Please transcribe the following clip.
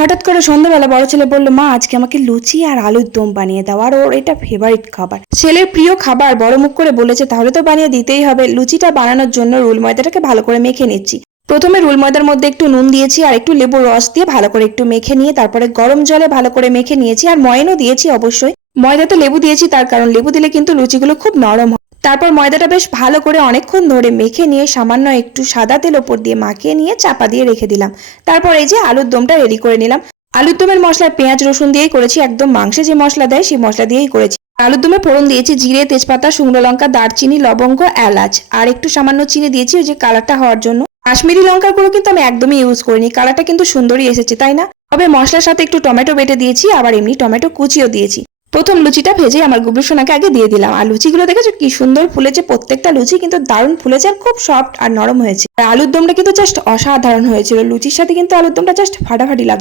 হঠাৎ করে সন্ধ্যাবেলা বড় ছেলে বলল, মা, আজকে আমাকে লুচি আর আলুর দম বানিয়ে দাও, আর ওর এটা ফেভারিট খাবার। ছেলের প্রিয় খাবার বড় মুখ করে বলেছে, তাহলে তো বানিয়ে দিতেই হবে। লুচিটা বানানোর জন্য রুল ময়দাটাকে ভালো করে মেখে নিচ্ছি। প্রথমে রুল ময়দার মধ্যে একটু নুন দিয়েছি আর একটু লেবুর রস দিয়ে ভালো করে একটু মেখে নিয়ে তারপরে গরম জলে ভালো করে মেখে নিয়েছি। আর ময়নও দিয়েছি অবশ্যই। ময়দাতে লেবু দিয়েছি, তার কারণ লেবু দিলে কিন্তু লুচিগুলো খুব নরম হয়। তারপর ময়দাটা বেশ ভালো করে অনেকক্ষণ ধরে মেখে নিয়ে সামান্য একটু সাদা তেল ওপর দিয়ে মাখিয়ে নিয়ে চাপা দিয়ে রেখে দিলাম। তারপর এই যে আলুর দমটা রেডি করে নিলাম। আলুর দমের মশলা পেঁয়াজ, রসুন দিয়েই করেছি, একদম মাংসে যে মশলা দেয় সেই মশলা দিয়েই করেছি। আলুর দমে ফোড়ন দিয়েছি, জিরে, তেজপাতা, শুকনো লঙ্কা, দারচিনি, লবঙ্গ, এলাচ, আর একটু সামান্য চিনি দিয়েছি ওই যে কালারটা হওয়ার জন্য। কাশ্মীরি লঙ্কার গুঁড়ো কিন্তু আমি একদমই ইউজ করিনি, কালারটা কিন্তু সুন্দরই এসেছে, তাই না? তবে মশলার সাথে একটু টমেটো বেটে দিয়েছি, আবার এমনি টমেটো কুচিও দিয়েছি। প্রথম লুচিটা ভেজে আমার গুবলু সোনাকে আগে দিয়ে দিলাম। আর লুচিগুলো দেখেছ? কি সুন্দর ফুলেছে প্রত্যেকটা লুচি, কিন্তু দারুণ ফুলেছে আর খুব সফট আর নরম হয়েছে। আর আলুর দমটা কিন্তু জাস্ট অসাধারণ হয়েছিল। লুচির সাথে কিন্তু আলুর দমটা জাস্ট ফাটাফাটি লাগল।